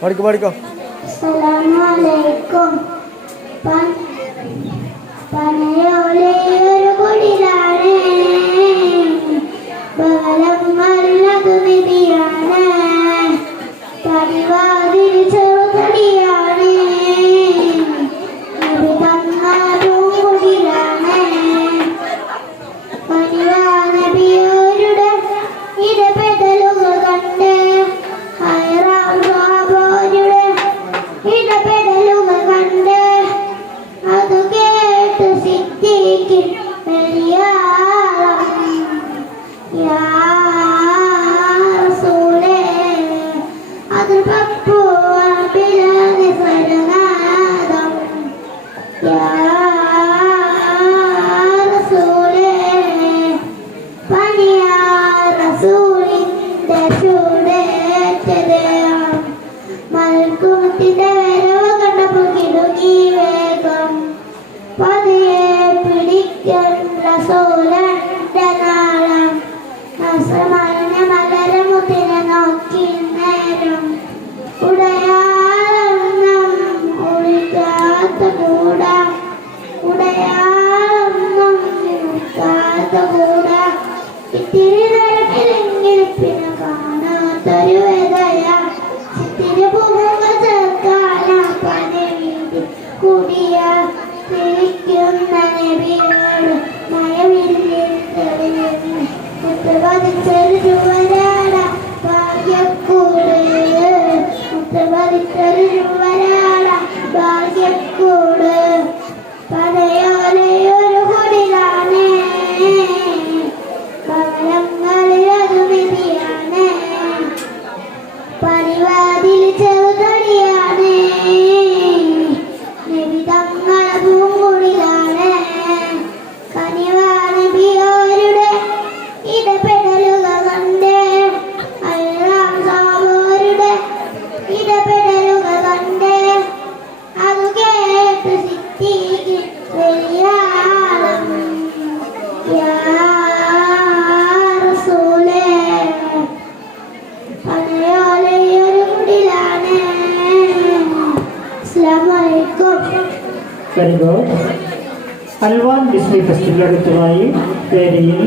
പഠിക്കോ പഠിക്കോ. അസ്സലാമലൈക്കും. പനയോലെ ഒരു കുടിലാണ്, ബലങ്ങളത് നിധിയാണ്, പടിവാതിൽ ചെറുതടിയാണ്, നബിതങ്ങളും കുടിലാണ്. പനിവാ നബിയോരുടെ ഇടപെടലുകൾ കണ്ട് ഹൈറാം സ്വഹാബയുടെ ഇടപെടലുകൾ കണ്ട് അത് കേട്ട് സിദ്ദീഖ് പെരിയാളം യാ റസൂലേ അതിൽ പപ്പു ബിലാദി സരനാദം യാ റസൂലേ പനിയാ റസൂലിന്റെ ചൂടേറ്റത് മൽക്കുമത്തിന്റെ വരവ് കണ്ടപ്പോൾ കിടുങ്ങി വേഗം പതിയെ പിടിക്കൻ റസൂലന്റെ നാളം നസ്രമറിഞ്ഞ മലരമുത്തിനെ നോക്കി നേരം ഉടയാളൊന്നും ഒഴിക്കാത്ത കൂട ഉടയാളൊന്നും ഒഴിക്കാത്ത കൂട ഇത്തിരി നിരക്കിലെങ്കിൽ പിന്നെ കാണാത്തൊരു വേദയ ചിത്തിരി പൂമുഖ ചേർക്കാന പനി വീതി കൂടിയ തിരിക്കുന്ന നബിയോട് മയവില്ലിൽ തെളിയുന്നു മുത്തപതിച്ചൊരു ചുവരാട ഭാഗ്യക്കൂട് മുത്തപതിച്ചൊരു ചുവരാട ഭാഗ്യക്കൂട് പടയോലയൊരു കുടിലാണ് ഭവനങ്ങളിലതു നിധിയാണ് പരിവാതിൽ ചെറുതടിയാണ് നബിതങ്ങള പൂങ്കുടിലാണ് കനിവാ നബിയോരുടെ ഇടപെടലുകൾ കണ്ട് ഹൈറാം സ്വഹാബയുടെ ഇടപെടലുകൾ കണ്ട് അത് കേട്ട് സിദ്ദീഖ് പെരിയാളം യാ റസൂലേ പനയോലയൊരു കുടിലാണ്. അസ്സലാമലൈക്കും. Very good. Alwan Disney festival അടുത്തതായി പേരയിൽ